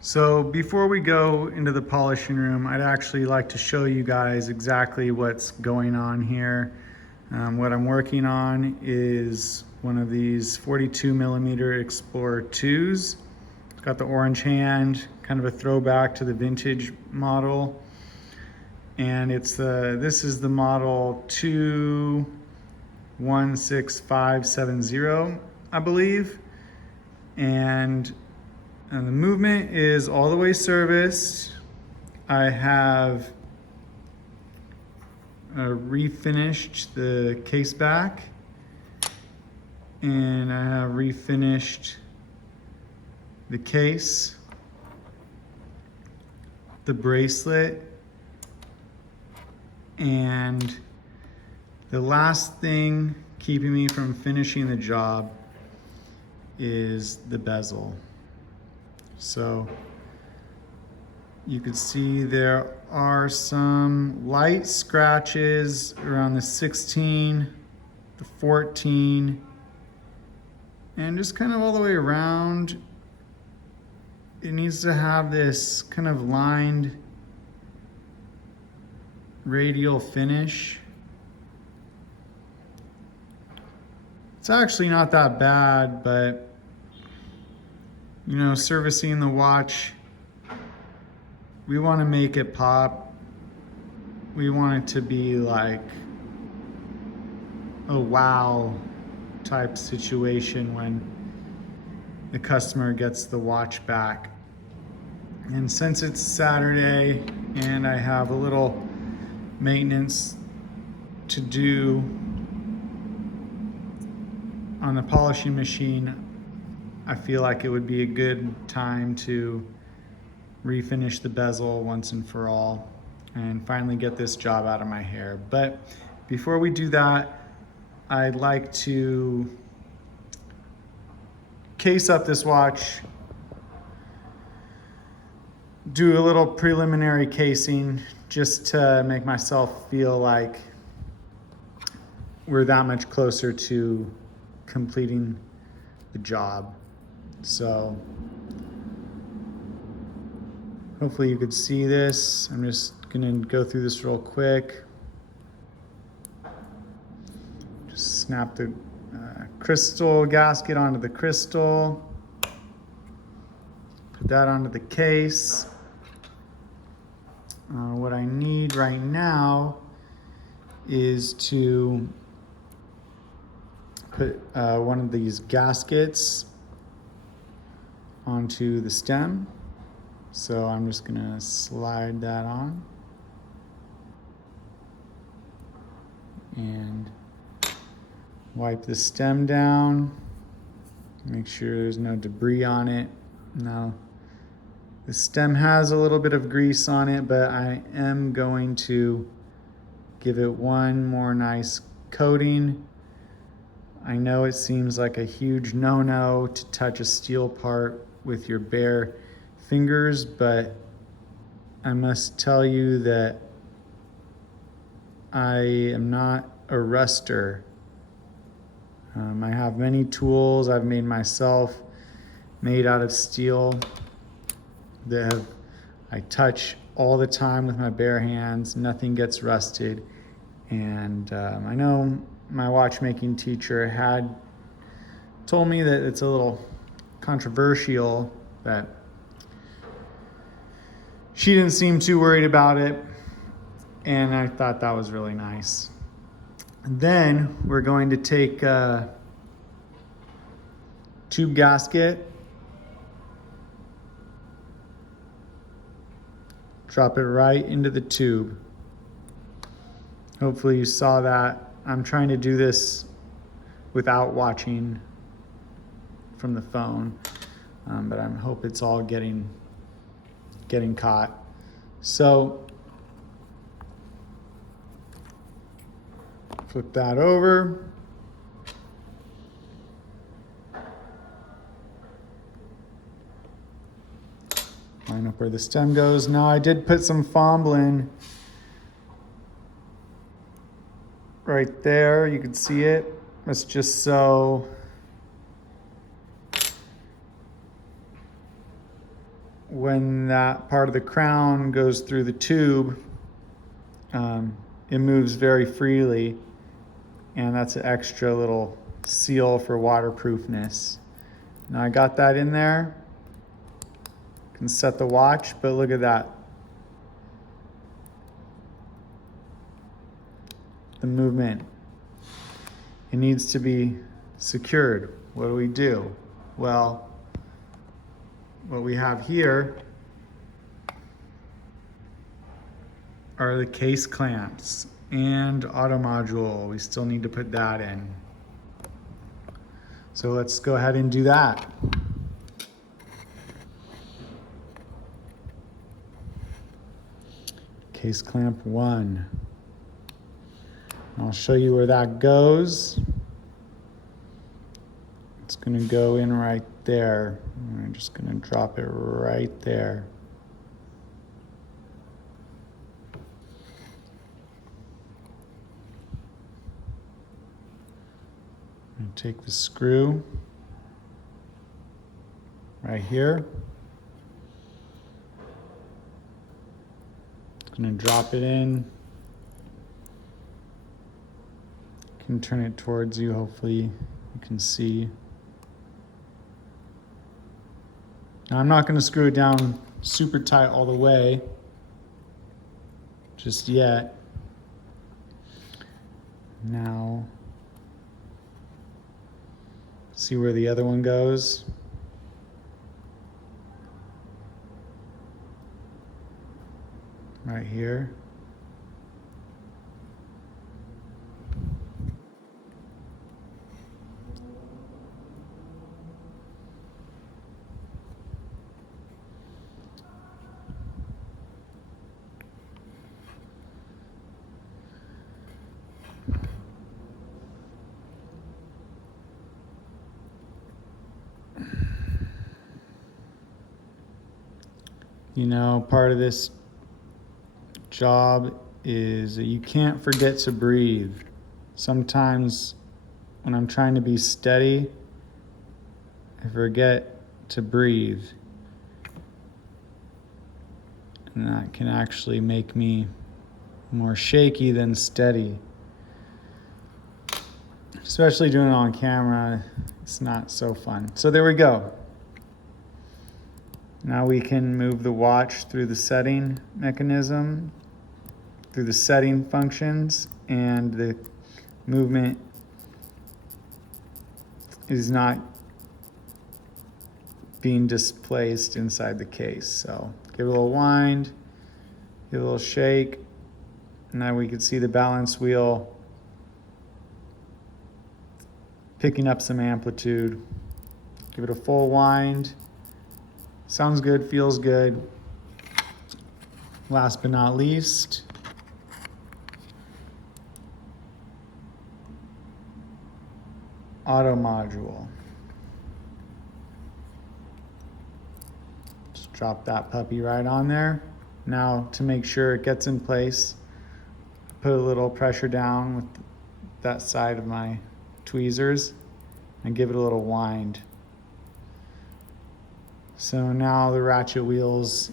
So before we go into the polishing room, I'd actually like to show you guys exactly what's going on here. What I'm working on is one of these 42 millimeter Explorer 2s. It's got the orange hand, kind of a throwback to the vintage model. And this is the model 216570, I believe. And the movement is all the way serviced. I have refinished the case back, and I have refinished the case, the bracelet, and the last thing keeping me from finishing the job is the bezel. So you can see there are some light scratches around the 16, the 14, and just kind of all the way around. It needs to have this kind of lined radial finish. It's actually not that bad, but you know, servicing the watch, we want to make it pop. We want it to be like a wow type situation when the customer gets the watch back. And since it's Saturday and I have a little maintenance to do on the polishing machine, I feel like it would be a good time to refinish the bezel once and for all and finally get this job out of my hair. But before we do that, I'd like to case up this watch, do a little preliminary casing just to make myself feel like we're that much closer to completing the job. So hopefully you could see this. I'm just gonna go through this real quick. Just snap the crystal gasket onto the crystal. Put that onto the case. What I need right now is to put one of these gaskets onto the stem. So I'm just gonna slide that on and wipe the stem down. Make sure there's no debris on it. Now, the stem has a little bit of grease on it, but I am going to give it one more nice coating. I know it seems like a huge no-no to touch a steel part with your bare fingers, but I must tell you that I am not a ruster. I have many tools I've made myself, made out of steel, that I touch all the time with my bare hands. Nothing gets rusted. And I know my watchmaking teacher had told me that it's a little controversial, that she didn't seem too worried about it, and I thought that was really nice. And then we're going to take a tube gasket, drop it right into the tube. Hopefully you saw that. I'm trying to do this without watching from the phone, but I hope it's all getting caught. So flip that over. Line up where the stem goes. Now I did put some fomblin right there. You can see it. That's just so when that part of the crown goes through the tube, it moves very freely, and that's an extra little seal for waterproofness. Now I got that in there. Can set the watch, but look at that. The movement. It needs to be secured. What do? Well, what we have here are the case clamps and auto module. We still need to put that in. So let's go ahead and do that. Case clamp 1. I'll show you where that goes. It's gonna go in right there. I'm just gonna drop it right there. And take the screw right here. Gonna drop it in. Can turn it towards you, hopefully you can see. Now I'm not gonna screw it down super tight all the way just yet. Now, see where the other one goes? Right here. You know, part of this job is that you can't forget to breathe. Sometimes when I'm trying to be steady, I forget to breathe. And that can actually make me more shaky than steady. Especially doing it on camera, it's not so fun. So there we go. Now we can move the watch through the setting mechanism, through the setting functions, and the movement is not being displaced inside the case. So give it a little wind, give it a little shake. Now we can see the balance wheel picking up some amplitude. Give it a full wind. Sounds good, feels good. Last but not least, auto module. Just drop that puppy right on there. Now to make sure it gets in place, put a little pressure down with that side of my tweezers and give it a little wind. So now the ratchet wheel's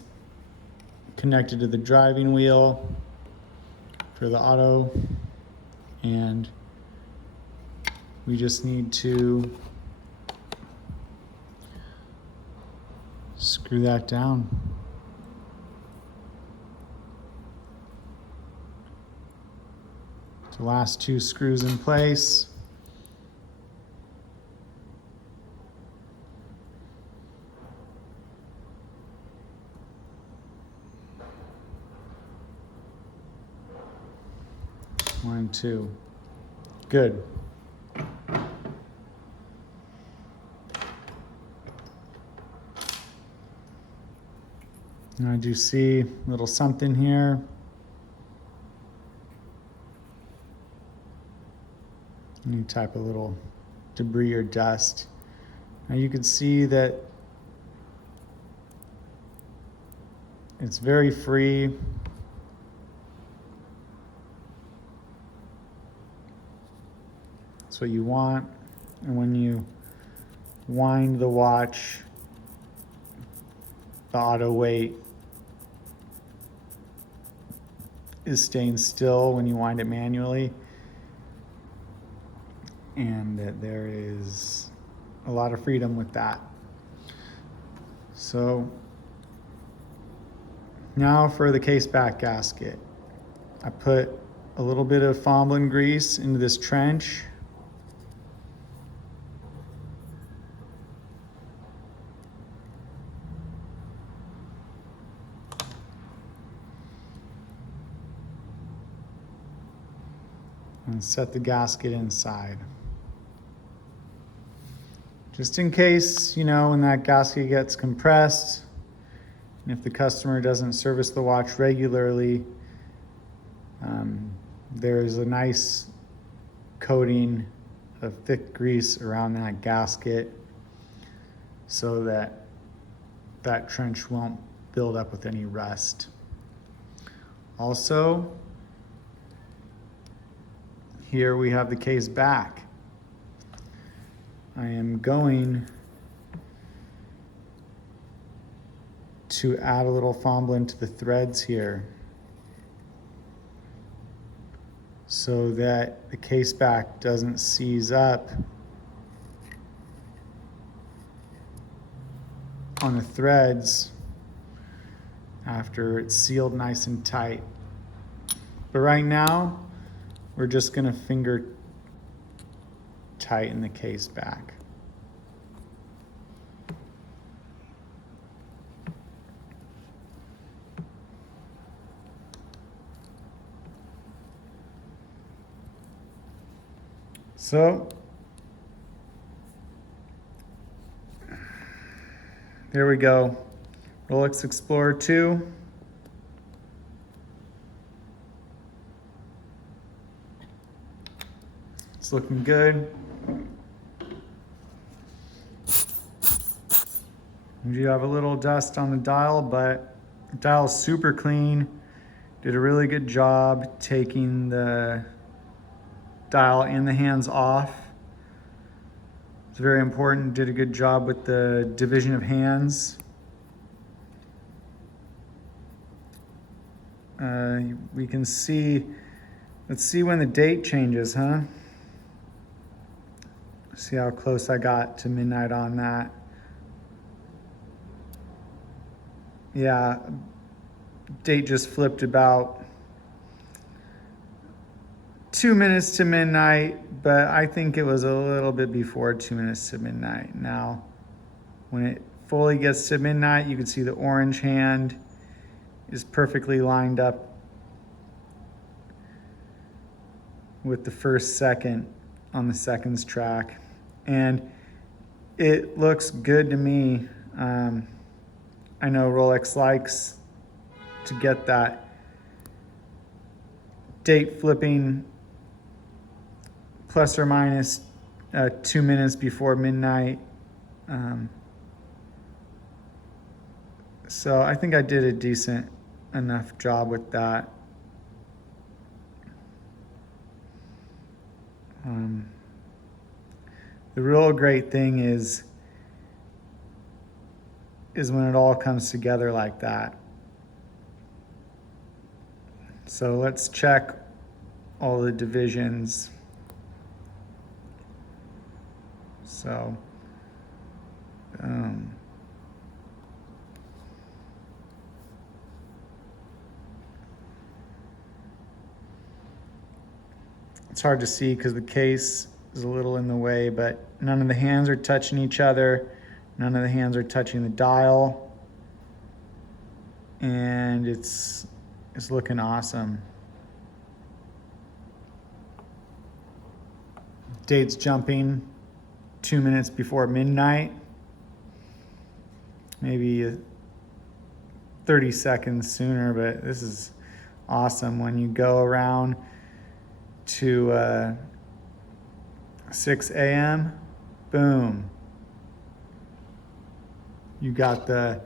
connected to the driving wheel for the auto, and we just need to screw that down. The last 2 screws in place. One, 2. Good. Now I do see a little something here. Any type of little debris or dust. Now you can see that it's very free. That's what you want. And when you wind the watch the auto weight is staying still when you wind it manually, and that there is a lot of freedom with that. So now for the case back gasket. I put a little bit of Fomblin grease into this trench. And set the gasket inside. Just in case, when that gasket gets compressed, and if the customer doesn't service the watch regularly, there is a nice coating of thick grease around that gasket so that that trench won't build up with any rust. Also, here we have the case back. I am going to add a little Fomblin to the threads here so that the case back doesn't seize up on the threads after it's sealed nice and tight. But right now, we're just gonna finger tighten the case back. So, there we go. Rolex Explorer 2. It's looking good. You have a little dust on the dial, but the dial's super clean. Did a really good job taking the dial and the hands off. It's very important. Did a good job with the division of hands. We can see, let's see when the date changes, huh? See how close I got to midnight on that. Yeah, date just flipped about 2 minutes to midnight, but I think it was a little bit before 2 minutes to midnight. Now, when it fully gets to midnight, you can see the orange hand is perfectly lined up with the first second on the seconds track. And it looks good to me. I know Rolex likes to get that date flipping plus or minus 2 minutes before midnight. So I think I did a decent enough job with that. The real great thing is when it all comes together like that. So let's check all the divisions. So, it's hard to see because the case is a little in the way, but none of the hands are touching each other. None of the hands are touching the dial. And it's looking awesome. Date's jumping 2 minutes before midnight. Maybe 30 seconds sooner, but this is awesome. When you go around to 6 a.m., boom. You got the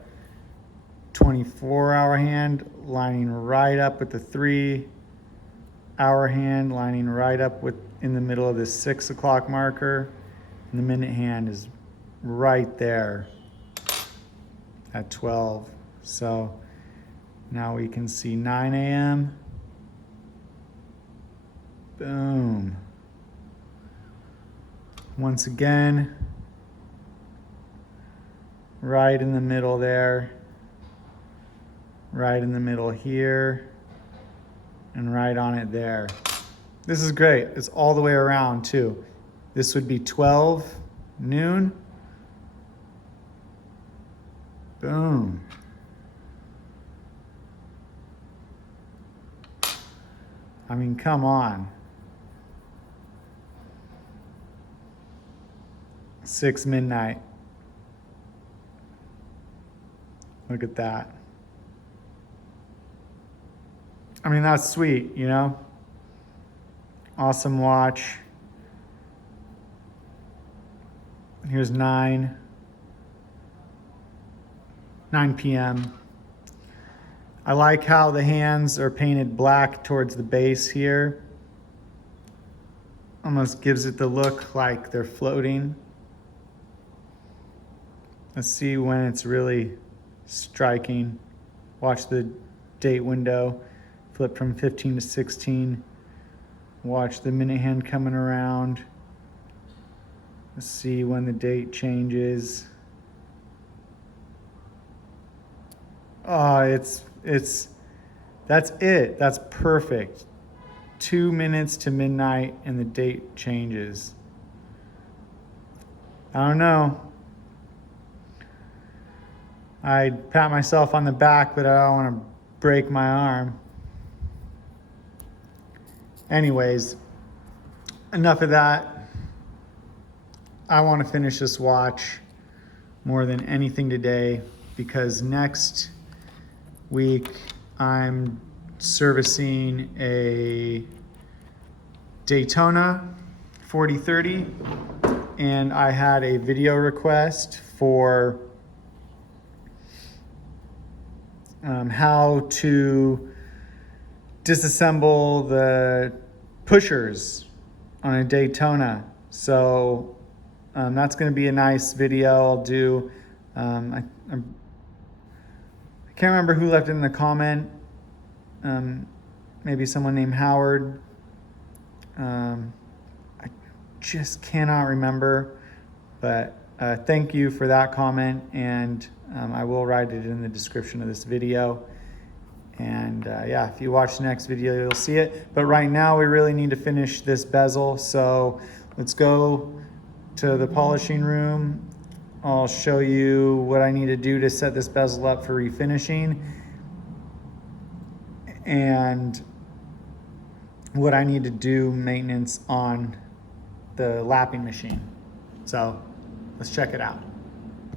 24-hour hand lining right up with the 3-hour hand lining right up with in the middle of the 6 o'clock marker, and the minute hand is right there at 12. So now we can see 9 a.m. Boom. Once again, right in the middle there, right in the middle here, and right on it there. This is great. It's all the way around too. This would be 12 noon. Boom. I mean, come on. 6 midnight. Look at that. I mean, that's sweet, you know? Awesome watch. Here's 9 p.m. I like how the hands are painted black towards the base here. Almost gives it the look like they're floating. Let's see when it's really striking. Watch the date window. Flip from 15 to 16. Watch the minute hand coming around. Let's see when the date changes. Oh, that's it. That's perfect. 2 minutes to midnight and the date changes. I don't know. I'd pat myself on the back, but I don't want to break my arm. Anyways, enough of that. I want to finish this watch more than anything today because next week I'm servicing a Daytona 4030 and I had a video request for how to disassemble the pushers on a Daytona. So that's going to be a nice video I'll do. I can't remember who left it in the comment. Maybe someone named Howard. I just cannot remember. But thank you for that comment, and I will write it in the description of this video. And yeah, if you watch the next video, you'll see it. But right now, we really need to finish this bezel. So let's go to the polishing room. I'll show you what I need to do to set this bezel up for refinishing and what I need to do maintenance on the lapping machine. So let's check it out.